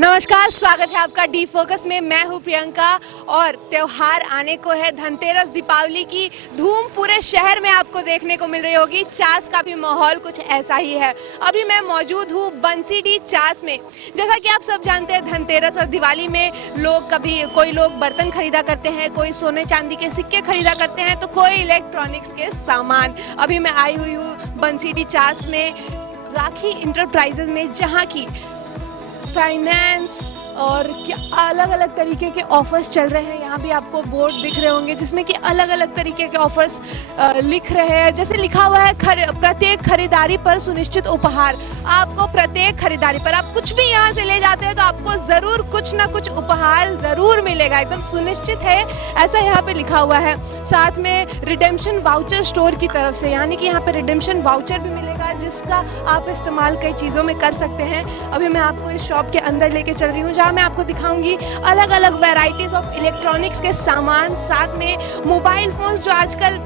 नमस्कार, स्वागत है आपका डी फोकस में। मैं हूं प्रियंका और त्योहार आने को है। धनतेरस, दीपावली की धूम पूरे शहर में आपको देखने को मिल रही होगी। चास का भी माहौल कुछ ऐसा ही है। अभी मैं मौजूद हूं बंसीडी चास में। जैसा कि आप सब जानते हैं, धनतेरस और दिवाली में कोई लोग बर्तन खरीदा करते हैं, कोई सोने चांदी के सिक्के खरीदा करते हैं, तो कोई इलेक्ट्रॉनिक्स के सामान। अभी मैं आई हुई हूँ बंसीडी चास में राखी इंटरप्राइजेज में, जहाँ की फाइनेंस और क्या अलग अलग तरीके के ऑफर्स चल रहे हैं। यहाँ भी आपको बोर्ड दिख रहे होंगे जिसमें कि अलग अलग तरीके के ऑफर्स लिख रहे हैं। जैसे लिखा हुआ है प्रत्येक खरीदारी पर सुनिश्चित उपहार। आपको प्रत्येक खरीदारी पर आप कुछ भी यहाँ से ले जाते हैं तो आपको ज़रूर कुछ ना कुछ उपहार ज़रूर मिलेगा, एकदम सुनिश्चित है, ऐसा यहाँ पे लिखा हुआ है। साथ में रिडेम्पशन वाउचर स्टोर की तरफ से, यानी कि यहाँ पे रिडेम्पशन वाउचर भी मिलेगा जिसका आप इस्तेमाल कई चीज़ों में कर सकते हैं। अभी मैं आपको इस शॉप के अंदर लेके चल रही हूँ जहाँ मैं आपको दिखाऊंगी अलग अलग वैरायटीज ऑफ इलेक्ट्रॉनिक्स के सामान। साथ में मोबाइल फोन जो आजकल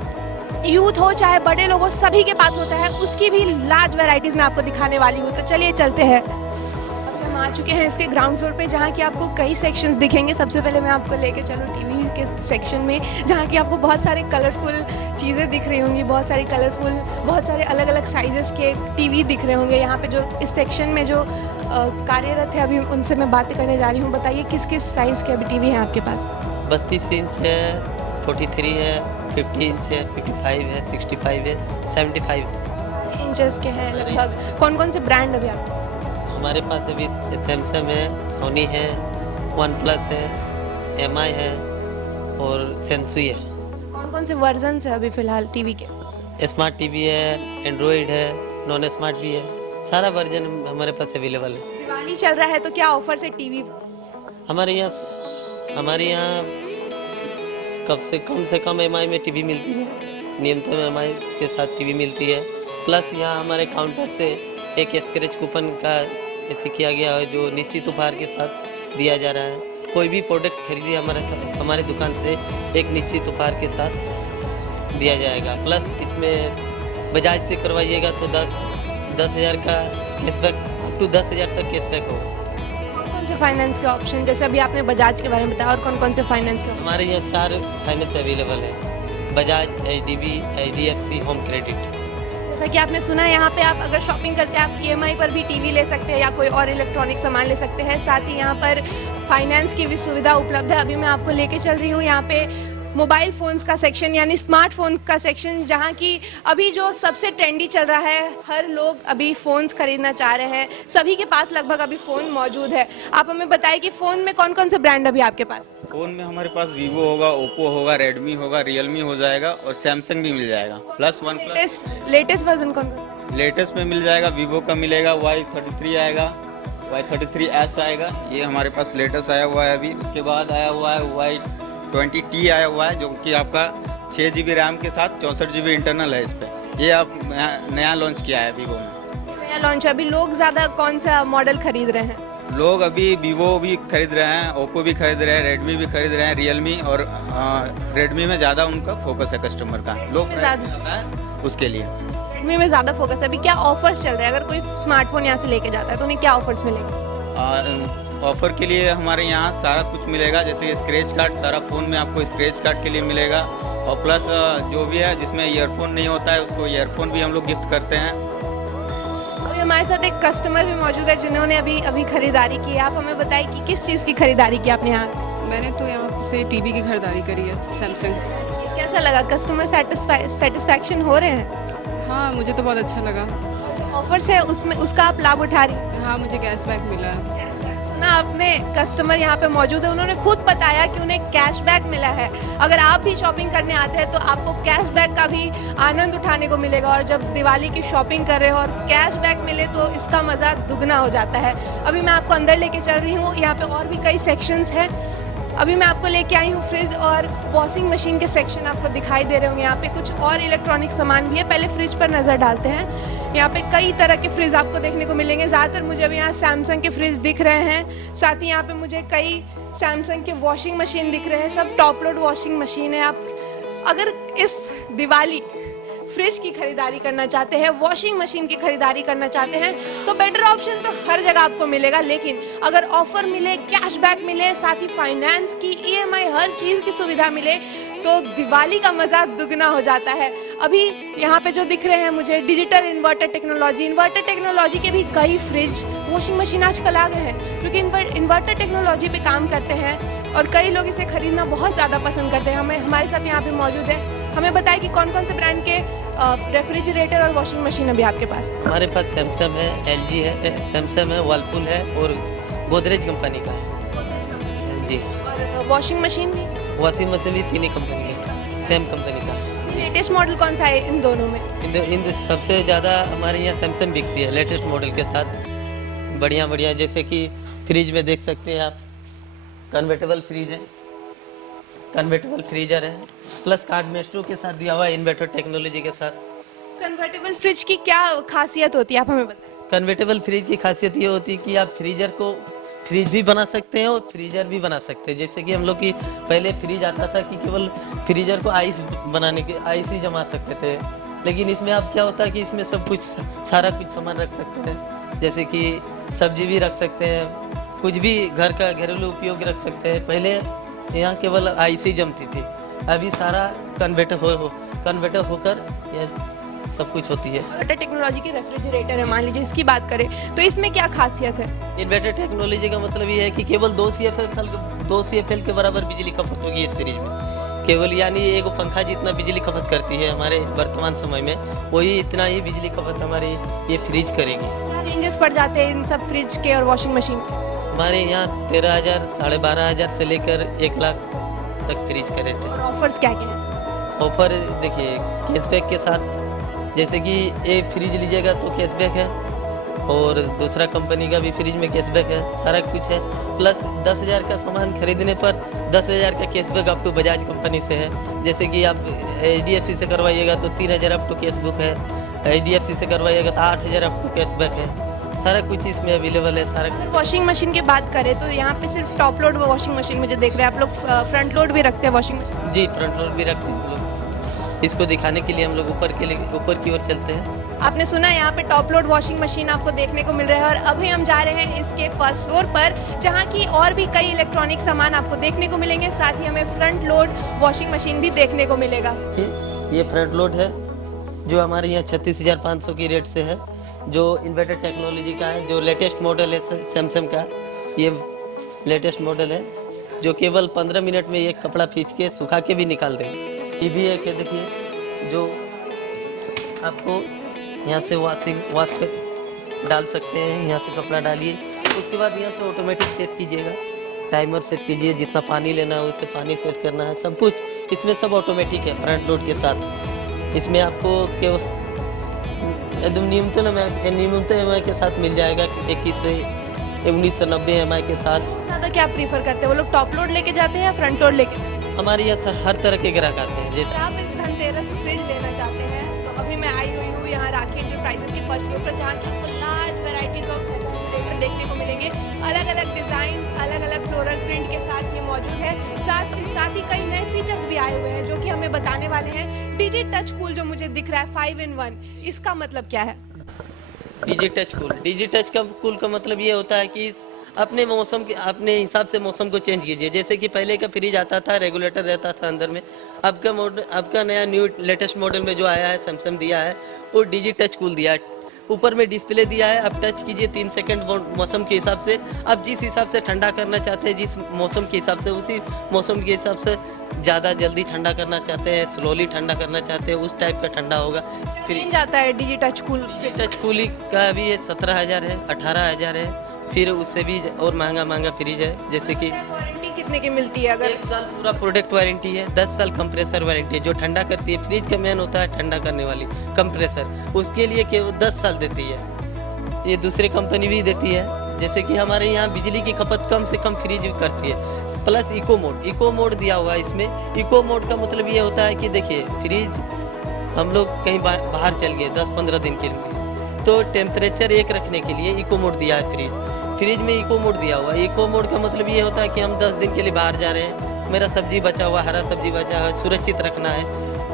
यूथ हो चाहे बड़े लोग हो सभी के पास होता है, उसकी भी लार्ज वैरायटीज मैं आपको दिखाने वाली हूँ। तो चलिए चलते हैं। अभी हम आ चुके हैं इसके ग्राउंड फ्लोर पे, जहाँ की आपको कई सेक्शंस दिखेंगे। सबसे पहले मैं आपको लेके चलूँ टीवी के सेक्शन में, जहाँ की आपको बहुत सारे कलरफुल चीज़ें दिख रही होंगी, बहुत सारे अलग अलग साइजेस के टीवी दिख रहे होंगे। यहाँ पे जो इस सेक्शन में जो कार्यरत है, अभी उनसे मैं बात करने जा रही हूँ। बताइए किस किस साइज़ के अभी टीवी हैं आपके पास? 32 इंच है, 43 है, 50 इंच है, 55 है, 65 है, 75 इंचेस के हैं लगभग। कौन कौन से ब्रांड अभी आप? हमारे पास अभी सैमसंग है, सोनी है, वन प्लस है, MI है और सेंसुई है। कौन कौन से वर्जन है अभी फ़िलहाल टीवी के? स्मार्ट टीवी है, एंड्रॉयड है, नॉन स्मार्ट भी है, सारा वर्जन हमारे पास अवेलेबल है। दिवाली चल रहा है तो क्या ऑफर है टीवी? हमारे यहाँ कम से कम MI में टीवी मिलती है, न्यूनतम MI के साथ टीवी मिलती है। प्लस यहाँ हमारे काउंटर से एक स्क्रैच कूपन का ऐसे किया गया है जो निश्चित उपहार के साथ दिया जा रहा है। कोई भी प्रोडक्ट खरीदिए हमारे दुकान से एक निश्चित उपहार के साथ दिया जाएगा। प्लस इसमें बजाज से करवाइएगा तो 10,000 का कैशबैक, अप टू 10,000 तक कैशबैक होगा। कौन कौन से फाइनेंस के ऑप्शन, जैसे अभी आपने बजाज के बारे में बताया, और कौन कौन से फाइनेंस के? हमारे यहाँ 4 फाइनेंस अवेलेबल है, Bajaj, HDB, IDFC, home credit. जैसा कि आपने सुना, यहाँ पे आप अगर शॉपिंग करते हैं आप EMI पर भी टीवी ले सकते हैं या कोई और इलेक्ट्रॉनिक सामान ले सकते हैं। साथ ही यहाँ पर फाइनेंस की भी सुविधा उपलब्ध है। अभी मैं आपको लेके चल रही हूँ यहाँ पे मोबाइल फ़ोन्स का सेक्शन, यानी स्मार्टफोन का सेक्शन, जहाँ की अभी जो सबसे ट्रेंडी चल रहा है। हर लोग अभी फ़ोन्स खरीदना चाह रहे हैं, सभी के पास लगभग अभी फ़ोन मौजूद है। आप हमें बताइए कि फ़ोन में कौन कौन से ब्रांड अभी आपके पास? फ़ोन में हमारे पास वीवो होगा, ओप्पो होगा, रेडमी होगा, रियलमी हो जाएगा और सैमसंग भी मिल जाएगा। Plus one plus latest version कौन कौन? लेटेस्ट में मिल जाएगा, वीवो का मिलेगा, Y33 आएगा, Y33S आएगा, ये हमारे पास लेटेस्ट आया हुआ है अभी। उसके बाद आया हुआ है Y20T आया हुआ है, जो कि आपका 6 GB रैम के साथ 64 GB इंटरनल है इस पर। ये आप नया लॉन्च किया है वीवो में। नया लॉन्च है। अभी लोग ज़्यादा कौन सा मॉडल खरीद रहे हैं? लोग अभी वीवो भी खरीद रहे हैं, ओप्पो भी खरीद रहे हैं, रेडमी भी खरीद रहे हैं, रियलमी और रेडमी में ज़्यादा उनका फोकस है कस्टमर का, लोग ज़्यादा है उसके लिए। रेडमी में ज़्यादा फोकस है। अभी क्या ऑफर्स चल रहे हैं? अगर कोई स्मार्टफोन यहाँ से लेके जाता है तो उन्हें क्या ऑफर्स मिलेंगे? ऑफ़र के लिए हमारे यहाँ सारा कुछ मिलेगा, जैसे स्क्रैच कार्ड, सारा फ़ोन में आपको स्क्रैच कार्ड के लिए मिलेगा। और प्लस जो भी है जिसमें ईयरफोन नहीं होता है उसको ईयरफोन भी हम लोग गिफ्ट करते हैं। अभी हमारे साथ एक कस्टमर भी मौजूद है जिन्होंने अभी खरीदारी की है। आप हमें बताइए कि किस चीज़ की खरीदारी की आपने यहाँ? मैंने तो यहाँ से टीवी की खरीदारी करी है, सैमसंग। कैसा लगा? कस्टमर सेटिस्फैक्शन हो रहे हैं? हाँ, मुझे तो बहुत अच्छा लगा। ऑफर्स है उसमें, उसका आप लाभ उठा रही हैं? हाँ, मुझे कैशबैक मिला है। सुना आपने, कस्टमर यहाँ पे मौजूद है, उन्होंने खुद बताया कि उन्हें कैशबैक मिला है। अगर आप भी शॉपिंग करने आते हैं तो आपको कैशबैक का भी आनंद उठाने को मिलेगा। और जब दिवाली की शॉपिंग कर रहे हो और कैशबैक मिले तो इसका मज़ा दुगना हो जाता है। अभी मैं आपको अंदर लेके चल रही हूँ। यहाँ पे और भी कई सेक्शंस हैं। अभी मैं आपको लेके आई हूँ फ्रिज और वॉशिंग मशीन के सेक्शन आपको दिखाई दे रहे होंगे। यहाँ पे कुछ और इलेक्ट्रॉनिक सामान भी है। पहले फ्रिज पर नज़र डालते हैं। यहाँ पे कई तरह के फ्रिज आपको देखने को मिलेंगे। ज़्यादातर मुझे अभी यहाँ सैमसंग के फ्रिज दिख रहे हैं। साथ ही यहाँ पे मुझे कई सैमसंग के वॉशिंग मशीन दिख रहे हैं। सब टॉप लोड वॉशिंग मशीन है। आप अगर इस दिवाली फ्रिज की खरीदारी करना चाहते हैं, वॉशिंग मशीन की खरीदारी करना चाहते हैं, तो बेटर ऑप्शन तो हर जगह आपको मिलेगा। लेकिन अगर ऑफर मिले, कैशबैक मिले, साथ ही फाइनेंस की, EMI, हर चीज़ की सुविधा मिले, तो दिवाली का मज़ा दुगना हो जाता है। अभी यहाँ पे जो दिख रहे हैं मुझे डिजिटल इन्वर्टर टेक्नोलॉजी के भी कई फ्रिज, वॉशिंग मशीन आजकल आ गए हैं जो कि इन्वर्टर टेक्नोलॉजी पे काम करते हैं और कई लोग इसे खरीदना बहुत ज़्यादा पसंद करते हैं। हमारे साथ यहाँ पे मौजूद है, हमें बताएं कि कौन कौन से ब्रांड के रेफ्रिजरेटर और वॉशिंग मशीन अभी आपके पास? हमारे पास सैमसंग है, LG है, सैमसंग है, वर्लपूल है और गोदरेज कंपनी का है जी। और वॉशिंग मशीन भी? वॉशिंग मशीन भी तीन ही कंपनी है, सेम कंपनी का है। लेटेस्ट मॉडल कौन सा है इन दोनों में? इन सबसे ज़्यादा हमारे यहाँ सैमसंग बिकती है लेटेस्ट मॉडल के साथ, बढ़िया जैसे कि फ्रिज में देख सकते हैं आप, कन्वर्टेबल फ्रिज है, कन्वर्टेबल फ्रीजर है, प्लस कार्ड मेस्ट्रो के साथ दिया हुआ है, इन्वर्टर टेक्नोलॉजी के साथ। कन्वर्टेबल फ्रिज की क्या खासियत होती है, आप हमें बताएं? कन्वर्टेबल फ्रिज की खासियत ये होती है कि आप फ्रीजर को फ्रिज भी बना सकते हैं और फ्रीजर भी बना सकते हैं। जैसे कि हम लोग की पहले फ्रिज आता था कि केवल फ्रीजर को आइस बनाने के आइस ही जमा सकते थे, लेकिन इसमें अब क्या होता है कि इसमें सब कुछ सारा कुछ सामान रख सकते हैं, जैसे कि सब्जी भी रख सकते हैं, कुछ भी घर का घरेलू उपयोग रख सकते हैं। पहले यहाँ केवल आइस ही जमती थी, अभी सारा कन्वर्टर होकर यह सब कुछ होती है। इन्वर्टर टेक्नोलॉजी की रेफ्रिजरेटर है, मान लीजिए इसकी बात करें तो इसमें क्या खासियत है? इन्वर्टर टेक्नोलॉजी का मतलब ये है कि केवल 2 CFL के बराबर बिजली खपत होगी इस फ्रिज में, केवल यानी एक पंखा जितना बिजली खपत करती है हमारे वर्तमान समय में, वही इतना ही बिजली खपत हमारी ये फ्रिज करेगी। क्या रेंजेस पड़ जाते हैं इन सब फ्रिज के और वॉशिंग मशीन के? हमारे यहाँ 13,000, 12,500 से लेकर 1 लाख तक फ्रिज का रेट है। और ऑफर्स क्या क्या है? ऑफर देखिए कैशबैक के साथ, जैसे कि एक फ्रिज लीजिएगा तो कैशबैक है और दूसरा कंपनी का भी फ्रिज में कैशबैक है, सारा कुछ है। प्लस 10,000 का सामान खरीदने पर 10,000 का कैशबैक आपको बजाज कंपनी से है। जैसे कि आप HDFC से करवाइएगा तो 3,000 अप टू कैशबुक है, HDFC से करवाइएगा तो 8,000 अप टू कैशबैक है, सारा कुछ इसमें अवेलेबल है सारा। अगर वॉशिंग मशीन की बात करें तो यहाँ पे सिर्फ टॉप लोड वॉशिंग मशीन मुझे देख रहे हैं आप लोग, फ्रंट लोड भी रखते हैं वॉशिंग मशीन? जी, फ्रंट लोड भी रखते हैं हम लोग, इसको दिखाने के लिए हम लोग ऊपर की ओर चलते हैं। आपने सुना यहाँ पे टॉप लोड वॉशिंग मशीन आपको देखने को मिल रहा है और अभी हम जा रहे हैं इसके फर्स्ट फ्लोर पर, जहाँ की और भी कई इलेक्ट्रॉनिक सामान आपको देखने को मिलेंगे, साथ ही हमें फ्रंट लोड वॉशिंग मशीन भी देखने को मिलेगा। ये फ्रंट लोड है जो हमारे यहाँ 36,500 की रेट से है, जो इन्वर्टर टेक्नोलॉजी का है, जो लेटेस्ट मॉडल है सैमसंग का, ये लेटेस्ट मॉडल है जो केवल 15 मिनट में ये कपड़ा खींच के सुखा के भी निकाल देंगे। ये भी है कि देखिए जो आपको यहाँ से वॉश पे डाल सकते हैं, यहाँ से कपड़ा डालिए, उसके बाद यहाँ से ऑटोमेटिक सेट कीजिएगा, टाइमर सेट कीजिए, जितना पानी लेना है उससे पानी सेट करना है, सब कुछ इसमें सब ऑटोमेटिक है फ्रंट लोड के साथ। इसमें आपको केवल एकदम न्यूनतम EMI के साथ मिल जाएगा, 1990 EMI के साथ। ज़्यादा क्या प्रीफर करते हैं वो लोग, टॉप लोड लेके जाते हैं या फ्रंट लोड लेके? हमारे यहाँ हर तरह के ग्राहक आते हैं। जैसे आप इस धनतेरस फ्रिज लेना चाहते हैं तो अभी मैं आई हुई हूँ यहाँ राखी एंटरप्राइजेस के फर्स्ट फ्लोर पर, जहाँ की आपको लार्ज वैरायटीज ऑफ रेफ्रिजरेटर देखने को मिलेंगे, अलग अलग डिजाइन, अलग अलग फ्लोरल प्रिंट के साथ ये मौजूद है। साथ ही कई नए फीचर्स भी आए हुए हैं जो कि हमें बताने वाले हैं। डिजी टच कूल जो मुझे दिख रहा है 5-in-1, इसका मतलब क्या है? डिजी टच कूल का मतलब ये होता है कि अपने मौसम के अपने हिसाब से मौसम को चेंज कीजिए। जैसे कि पहले का फ्रिज आता था, रेगुलेटर रहता था अंदर में, अब का नया न्यू लेटेस्ट मॉडल में जो आया है सैमसंग दिया है वो डिजी टच कूल दिया है। ऊपर में डिस्प्ले दिया है, अब टच कीजिए 3 सेकंड मौसम के हिसाब से, आप जिस हिसाब से ठंडा करना चाहते हैं, जिस मौसम के हिसाब से, उसी मौसम के हिसाब से ज़्यादा जल्दी ठंडा करना चाहते हैं, स्लोली ठंडा करना चाहते हैं, उस टाइप का ठंडा होगा। फिर जाता है डिजी टच कूल? टच कूलिंग का भी 17,000 है, 18,000 है, फिर उससे भी और महंगा फ्रिज है। जैसे कि वारंटी कितने की मिलती है? अगर 1 साल पूरा प्रोडक्ट वारंटी है, 10 साल कंप्रेसर वारंटी है, जो ठंडा करती है। फ्रिज का मेन होता है ठंडा करने वाली कंप्रेसर, उसके लिए केवल 10 साल देती है। ये दूसरे कंपनी भी देती है, जैसे कि हमारे यहाँ बिजली की खपत कम से कम फ्रिज करती है। प्लस इको मोड दिया हुआ है इसमें। इको मोड का मतलब ये होता है कि देखिए फ्रिज हम लोग कहीं बाहर चल गए 10-15 दिन के लिए, तो टेम्परेचर एक रखने के लिए इको मोड दिया है फ्रिज में इको मोड दिया हुआ है। इको मोड का मतलब ये होता है कि हम 10 दिन के लिए बाहर जा रहे हैं, मेरा सब्जी बचा हुआ, हरा सब्जी बचा हुआ, सुरक्षित रखना है,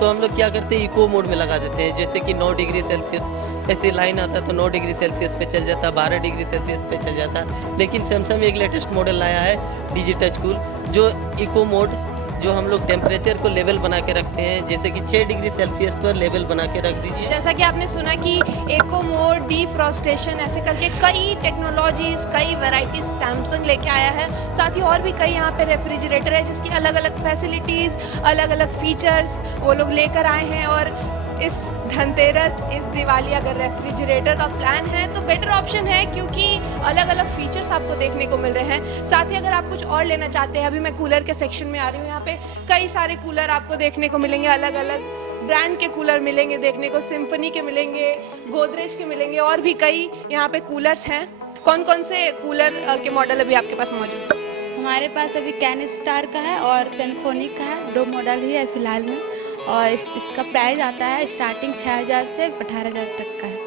तो हम लोग क्या करते हैं, इको मोड में लगा देते हैं। जैसे कि 9 डिग्री सेल्सियस ऐसे लाइन आता है तो 9 डिग्री सेल्सियस पे चल जाता है, 12 डिग्री सेल्सियस पे चल जाता है। लेकिन सैमसंग एक लेटेस्ट मॉडल लाया है डिजिटच कूल, जो इको मोड, जो हम लोग टेम्परेचर को लेवल बना के रखते हैं, जैसे कि 6 डिग्री सेल्सियस पर लेवल बना के रख दीजिए। जैसा कि आपने सुना कि इको मोड, डीफ्रॉस्टेशन, ऐसे करके कई टेक्नोलॉजीज, कई वैरायटीज सैमसंग लेके आया है। साथ ही और भी कई यहाँ पे रेफ्रिजरेटर है जिसकी अलग अलग फैसिलिटीज़, अलग अलग फीचर्स वो लोग लेकर आए हैं। और इस धनतेरस, इस दिवाली अगर रेफ्रिजरेटर का प्लान है तो बेटर ऑप्शन है, क्योंकि अलग अलग फीचर्स आपको देखने को मिल रहे हैं। साथ ही अगर आप कुछ और लेना चाहते हैं, अभी मैं कूलर के सेक्शन में आ रही हूँ, यहाँ पे कई सारे कूलर आपको देखने को मिलेंगे, अलग अलग ब्रांड के कूलर मिलेंगे देखने को, सिम्फनी के मिलेंगे, गोदरेज के मिलेंगे, और भी कई यहाँ पे कूलर्स हैं। कौन कौन से कूलर के मॉडल अभी आपके पास मौजूद है? हमारे पास अभी कैनिस्टार का है और सिम्फोनी का है, 2 मॉडल ही है फिलहाल में। और इसका प्राइस आता है स्टार्टिंग 6000 से 18000 तक का है।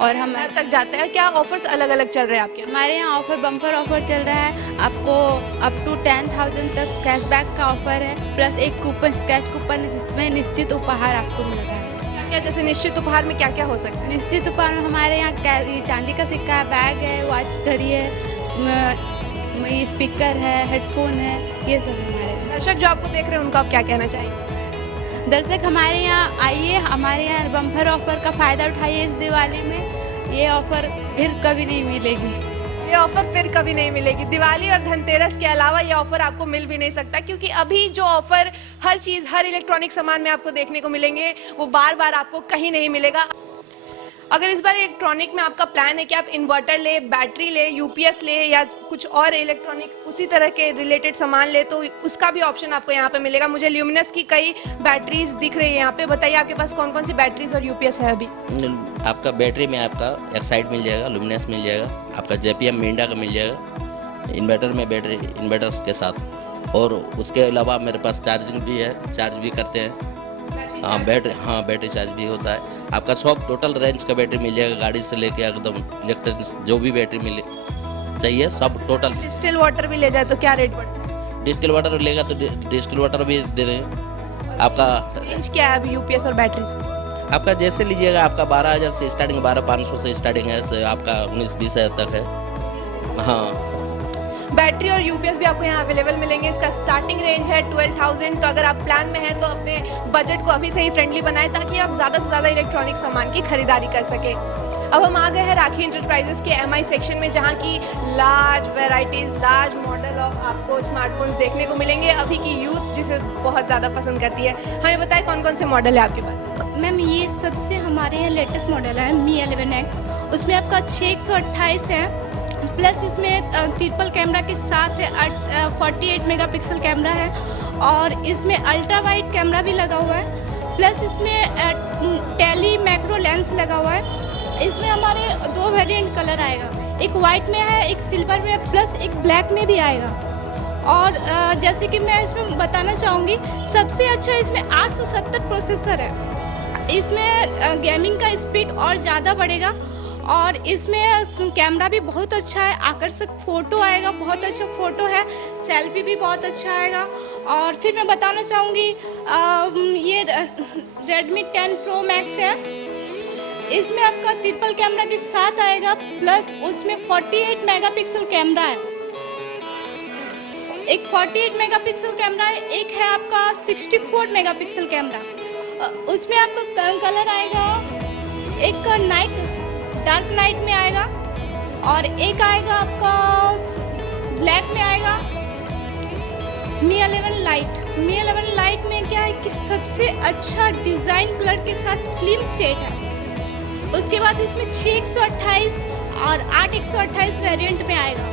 और हम तक जाता है। क्या ऑफर्स अलग अलग चल रहे हैं आपके यहाँ? हमारे यहाँ ऑफर, बम्पर ऑफर चल रहा है। आपको अप टू 10,000 तक कैशबैक का ऑफर है, प्लस एक कूपन, स्क्रैच कूपन है जिसमें निश्चित उपहार आपको मिल रहा है। क्या जैसे निश्चित उपहार में क्या क्या हो सकता है? निश्चित उपहार में हमारे यहाँ ये चांदी का सिक्का है, बैग है, वॉच, घड़ी है, ये स्पीकर है, हेडफोन है, ये सब है हमारे यहाँ। दर्शक जो आपको देख रहे हैं उनको आप क्या कहना चाहेंगे? दर्शक हमारे यहाँ आइए, हमारे यहाँ बम्पर ऑफर का फ़ायदा उठाइए इस दिवाली में। ये ऑफ़र फिर कभी नहीं मिलेगी। ये ऑफर फिर कभी नहीं मिलेगी। दिवाली और धनतेरस के अलावा ये ऑफर आपको मिल भी नहीं सकता, क्योंकि अभी जो ऑफर हर चीज़, हर इलेक्ट्रॉनिक सामान में आपको देखने को मिलेंगे वो बार बार आपको कहीं नहीं मिलेगा। अगर इस बार इलेक्ट्रॉनिक में आपका प्लान है कि आप इन्वर्टर ले, बैटरी ले, यूपीएस ले, या कुछ और इलेक्ट्रॉनिक उसी तरह के रिलेटेड सामान ले, तो उसका भी ऑप्शन आपको यहाँ पे मिलेगा। मुझे ल्यूमिनस की कई बैटरीज दिख रही है यहाँ पे। बताइए आपके पास कौन कौन सी बैटरीज और यूपीएस है अभी? आपका बैटरी में आपका एक्साइड मिल जाएगा, लुमिनस मिल जाएगा, आपका JPM मिंडा का मिल जाएगा, इन्वर्टर में बैटरी, इन्वर्टर्स के साथ। और उसके अलावा मेरे पास चार्जिंग भी है, चार्ज भी करते हैं। बैटरी चार्ज भी होता है। आपका सब टोटल रेंज का बैटरी मिल जाएगा, गाड़ी से लेके एकदम इलेक्ट्रॉनिक्स जो भी बैटरी मिले चाहिए सब टोटल। डिस्टिल वाटर भी ले जाए तो क्या रेट पड़ता है? डिस्टिल वाटर लेगा तो डिस्टिल वाटर भी दे देंगे। आपका रेंज क्या है अभी यूपीएस और बैटरीज? आपका जैसे लीजिएगा, आपका 12,000 से स्टार्टिंग, 12,500 से स्टार्टिंग है, आपका 19-20,000 तक है। हाँ, बैटरी और यूपीएस भी आपको यहाँ अवेलेबल मिलेंगे। इसका स्टार्टिंग रेंज है 12,000। तो अगर आप प्लान में हैं तो अपने बजट को अभी से ही फ्रेंडली बनाएं, ताकि आप ज़्यादा से ज़्यादा इलेक्ट्रॉनिक सामान की खरीदारी कर सकें। अब हम आ गए हैं राखी इंटरप्राइजेस के MI सेक्शन में, जहाँ की large varieties, large model of आपको स्मार्टफोन्स देखने को मिलेंगे, अभी की यूथ जिसे बहुत ज़्यादा पसंद करती है। हमें बताएं कौन कौन से मॉडल है आपके पास? मैम, ये सबसे हमारे यहाँ लेटेस्ट मॉडल है Mi 11X। उसमें आपका 628 है, प्लस इसमें ट्रिपल कैमरा के साथ है, 48 मेगापिक्सल कैमरा है, और इसमें अल्ट्रा वाइड कैमरा भी लगा हुआ है, प्लस इसमें टेली मैक्रो लेंस लगा हुआ है। इसमें हमारे 2 वेरिएंट कलर आएगा, एक वाइट में है, एक सिल्वर में है, प्लस एक ब्लैक में भी आएगा। और जैसे कि मैं इसमें बताना चाहूँगी, सबसे अच्छा इसमें 870 प्रोसेसर है। इसमें गेमिंग का स्पीड और ज़्यादा बढ़ेगा, और इसमें कैमरा भी बहुत अच्छा है, आकर्षक फ़ोटो आएगा, बहुत अच्छा फ़ोटो है, सेल्फी भी बहुत अच्छा आएगा। और फिर मैं बताना चाहूँगी, ये Redmi 10 Pro Max है। इसमें आपका ट्रिपल कैमरा के साथ आएगा, प्लस उसमें 48 मेगापिक्सल कैमरा है। एक 48 मेगापिक्सल कैमरा है, एक है आपका 64 मेगापिक्सल कैमरा। उसमें आपका कलर आएगा, एक डार्क नाइट में आएगा, और एक आएगा आपका ब्लैक में आएगा। Mi 11 लाइट में क्या है कि सबसे अच्छा डिज़ाइन कलर के साथ स्लिम सेट है। उसके बाद इसमें 628 और 8 वेरिएंट में आएगा।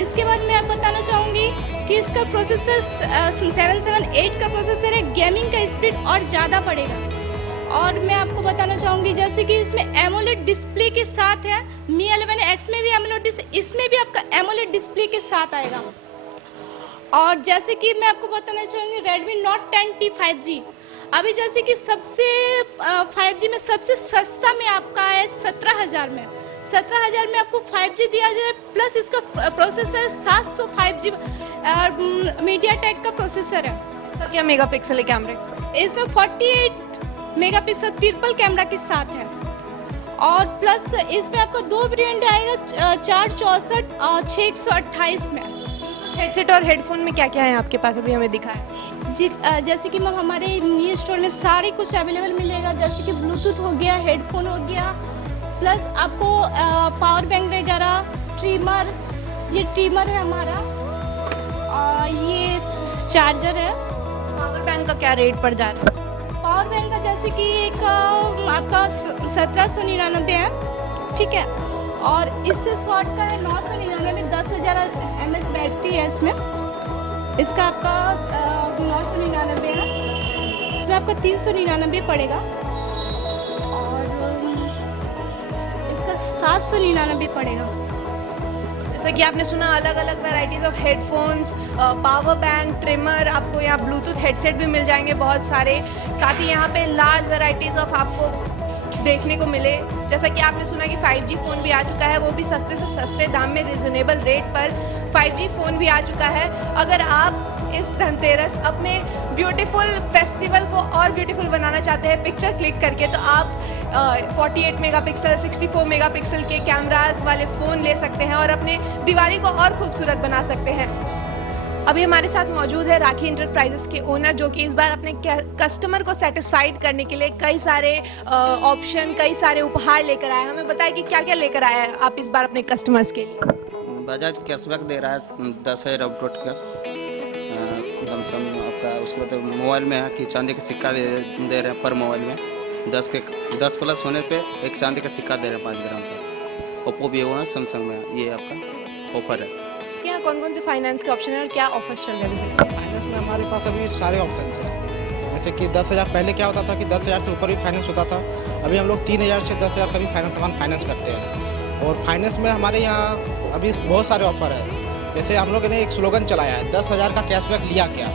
इसके बाद मैं आप बताना चाहूँगी कि इसका प्रोसेसर 778 का प्रोसेसर है, गेमिंग का स्पीड और ज़्यादा बढ़ेगा। और मैं आपको बताना चाहूँगी, जैसे कि इसमें एमोलेड डिस्प्ले के साथ है, Mi 11X में भी एमोलेड, इसमें भी आपका एमोलेड डिस्प्ले के साथ आएगा। और जैसे कि मैं आपको बताना चाहूँगी Redmi Note 10T 5G, अभी जैसे कि सबसे 5G में सबसे सस्ता में आपका है 17,000 में। 17,000 में आपको 5G दिया जाए, प्लस इसका प्रोसेसर 700 5G MediaTek का प्रोसेसर है। क्या मेगापिक्सल है कैमरे? इसमें 48 मेगापिक्सल ट्रिपल कैमरा के साथ है। और प्लस इसमें आपका 2 वेरिएंट आएगा, 464 और 628 में। हेडसेट और हेडफोन में क्या क्या है आपके पास, अभी हमें दिखाएं। जी जैसे कि मैम हमारे न्यू स्टोर में सारे कुछ अवेलेबल मिलेगा, जैसे कि ब्लूटूथ हो गया, हेडफोन हो गया, प्लस आपको पावर बैंक वगैरह, ट्रिमर, ये ट्रिमर है हमारा, और ये चार्जर है। पावर बैंक का क्या रेट पड़ जा रहा है? पावर बैंक का जैसे कि एक आपका 1799 है, ठीक है, और इससे शॉर्ट का है 999 में, 10,000 mAh बैटरी है इसमें, इसका आपका 999 है, इसमें आपका 399 पड़ेगा, और इसका 799 पड़ेगा। जैसा कि आपने सुना, अलग अलग varieties of headphones, power bank, trimmer, आपको यहाँ ब्लूटूथ हेडसेट भी मिल जाएंगे बहुत सारे। साथ ही यहाँ पे लार्ज वैरायटीज ऑफ आपको देखने को मिले। जैसा कि आपने सुना कि 5G फ़ोन भी आ चुका है, वो भी सस्ते से सस्ते दाम में रिजनेबल रेट पर 5G फ़ोन भी आ चुका है। अगर आप इस धनतेरस अपने ब्यूटीफुल फेस्टिवल को और ब्यूटीफुल बनाना चाहते हैं पिक्चर क्लिक करके, तो आप 48 मेगापिक्सल, 64 मेगापिक्सल के कैमरास वाले फ़ोन ले सकते हैं और अपने दिवाली को और खूबसूरत बना सकते हैं। अभी हमारे साथ मौजूद है राखी इंटरप्राइजेस के ओनर, जो कि इस बार अपने कस्टमर को सेटिस्फाइड करने के लिए कई सारे ऑप्शन, कई सारे उपहार लेकर आए। हमें बताएं कि क्या क्या लेकर आए हैं आप इस बार अपने कस्टमर्स के लिए। बजाज कैशबैक दे रहा है 10,000 आउटरोड का लमसम आपका। उसके बाद मोबाइल में है कि चांदी का सिक्का दे रहे हैं पर मोबाइल में, 10 प्लस होने पे एक चांदी का सिक्का दे रहे हैं 5 ग्राम का। ओप्पो भी हुआ है, सैमसंग में, ये आपका ऑफर है। क्या कौन कौन से फाइनेंस के ऑप्शन हैं और क्या ऑफर्स चल रहे हैं? फाइनेंस में हमारे पास अभी सारे ऑप्शंस हैं। जैसे कि 10,000 पहले क्या होता था कि 10,000 से ऊपर भी फाइनेंस होता था। अभी हम लोग 3,000 से 10,000 का भी फाइनेंस करते हैं। और फाइनेंस में हमारे यहाँ अभी बहुत सारे ऑफर है। जैसे हम लोगों ने एक स्लोगन चलाया है, 10,000 का कैशबैक लिया क्या।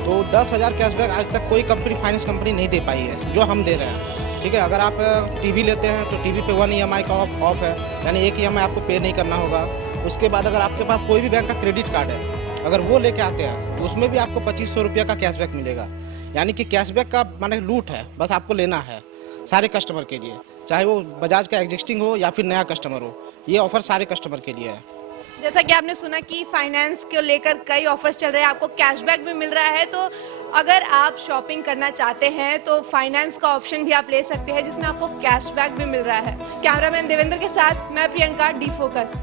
तो 10,000 कैशबैक आज तक कोई कंपनी, फाइनेंस कंपनी नहीं दे पाई है जो हम दे रहे हैं। ठीक है, अगर आप टीवी लेते हैं तो टीवी पे 1 EMI का ऑफ है, यानी 1 EMI आपको पे नहीं करना होगा। उसके बाद अगर आपके पास कोई भी बैंक का क्रेडिट कार्ड है, अगर वो लेके आते हैं तो उसमें भी आपको 2,500 रुपये का कैशबैक मिलेगा। यानी कि कैशबैक का माने लूट है, बस आपको लेना है सारे कस्टमर के लिए, चाहे वो बजाज का एग्जिस्टिंग हो या फिर नया कस्टमर हो। ये ऑफर सारे कस्टमर के लिए है। जैसा कि आपने सुना कि फाइनेंस को लेकर कई ऑफर्स चल रहे हैं, आपको कैशबैक भी मिल रहा है। तो अगर आप शॉपिंग करना चाहते हैं तो फाइनेंस का ऑप्शन भी आप ले सकते हैं, जिसमें आपको कैशबैक भी मिल रहा है। कैमरामैन देवेंद्र के साथ मैं प्रियंका, डी फोकस।